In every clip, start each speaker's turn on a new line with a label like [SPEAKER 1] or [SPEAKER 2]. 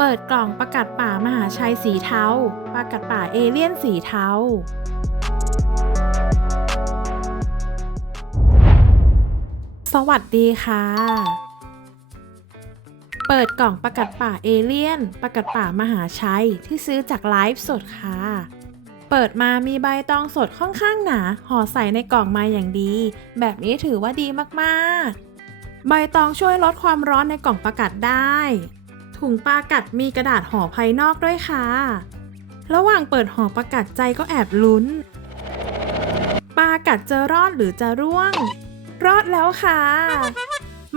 [SPEAKER 1] เปิดกล่องประกาศป่ามหาชัยสีเทาประกาศป่าเอเลี่ยนสีเทาสวัสดีค่ะ เปิดกล่องประกาศป่าเอเลี่ยน ประกาศป่ามหาชัยที่ซื้อจากไลฟ์สดค่ะ เปิดมามีใบตองสดค่อนข้างหนา ห่อใส่ในกล่องมาอย่างดี แบบนี้ถือว่าดีมากๆ ใบตองช่วยลดความร้อนในกล่องประกาศได้ ถุงปลากัดมีกระดาษห่อภายนอกด้วยค่ะ ระหว่างเปิดห่อประกาศใจก็แอบลุ้นปลากัดจะรอดหรือจะร่วง รอดแล้วค่ะ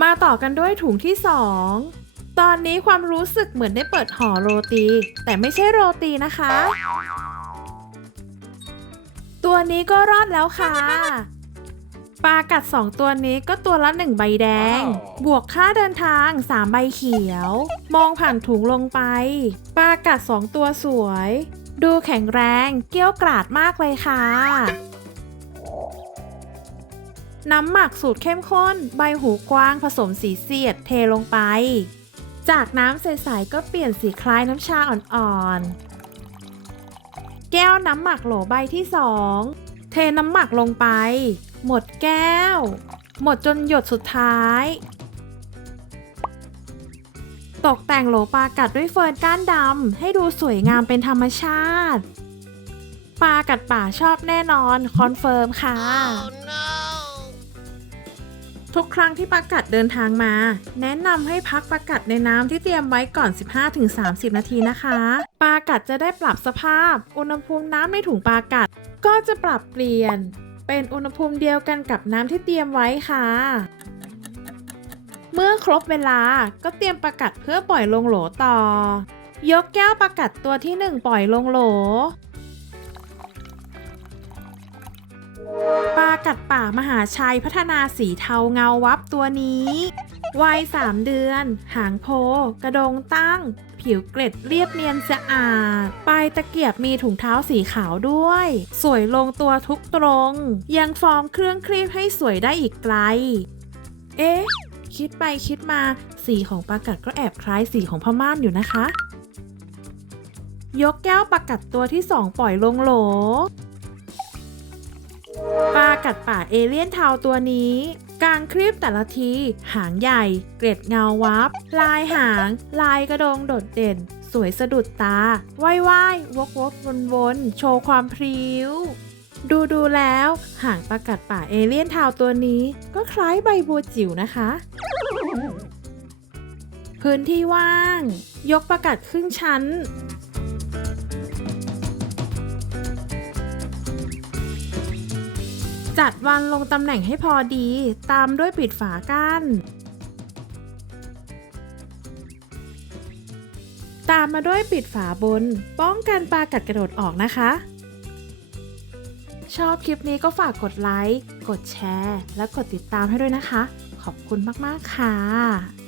[SPEAKER 1] มาต่อกันด้วยถุงที่สองตอนนี้ความรู้สึกเหมือนได้เปิดห่อโรตี แต่ไม่ใช่โรตีนะคะ ตัวนี้ก็รอดแล้วค่ะ ปลากัดสองตัวนี้ก็ตัวละหนึ่งใบแดง
[SPEAKER 2] ว้าว
[SPEAKER 1] บวกค่าเดินทางสามใบเขียว มองผ่านถุงลงไป ปลากัดสองตัวสวย ดูแข็งแรงเกี้ยวกราดมากเลยค่ะ น้ำหมักสูตรเข้มข้น ใบหูกว้างผสมสีเสียดเทลงไป จากน้ำใส ๆ ก็เปลี่ยนสีคล้ายน้ำชาอ่อนๆ แก้วน้ำหมักโหลใบที่สองเทน้ำหมักลงไป หมดแก้ว หมดจนหยดสุดท้าย ตกแต่งโหลปลากัดด้วยเฟิร์นก้านดำให้ดูสวยงามเป็นธรรมชาติปลากัดป่าชอบแน่นอนคอนเฟิร์มค่ะทุกครั้งที่ปลากัดเดินทางมา แนะนำให้พักปลากัดในน้ำที่เตรียมไว้ก่อน 15-30 นาทีนะคะปลากัดจะได้ปรับสภาพ อุณหภูมิน้ำในถุงปลากัด ก็จะปรับเปลี่ยน เป็นอุณหภูมิเดียวกันกับน้ำที่เตรียมไว้ค่ะ เมื่อครบเวลาก็เตรียมปลากัดเพื่อปล่อยลงโหลต่อ ยกแก้วปลากัดตัวที่หนึ่งปล่อยลงโหล ปลากัดป่ามหาชัยพัฒนาสีเทาเงาวับตัวนี้วัย3เดือน หางโพ กระดงตั้ง ผิวเกล็ดเรียบเนียนสะอาด ปลายตะเกียบมีถุงเท้าสีขาวด้วย สวยลงตัวทุกตรง ยังฟอร์มเครื่องครีบให้สวยได้อีกไกล เอ๊ะ คิดไปคิดมา สีของปากัดก็แอบคล้ายสีของพม่านอยู่นะคะ ยกแก้วปากัดตัวที่สองปล่อยลงโหลปลากัดป่าเอเลี่ยนเทาตัวนี้ กลางครีบแต่ละที หางใหญ่ เกร็ดเงาวับ ลายหาง ลายกระดงโดดเด่น สวยสะดุดตาว่ายว่ายๆวกวกวนวนโชว์ความพริ้ว ดูดูๆแล้วหางปลากัดป่าเอเลี่ยนทาวตัวนี้ ก็คล้ายใบบัวจิ๋วนะคะ พื้นที่ว่าง ยกปลากัดครึ่งชั้น จัดวันลงตำแหน่งให้พอดี ตามด้วยปิดฝากั้น ตามมาด้วยปิดฝาบน ป้องกันปลากัดกระโดดออกนะคะ ชอบคลิปนี้ก็ฝากกดไลค์ กดแชร์ และกดติดตามให้ด้วยนะคะ ขอบคุณมาก ๆ ค่ะ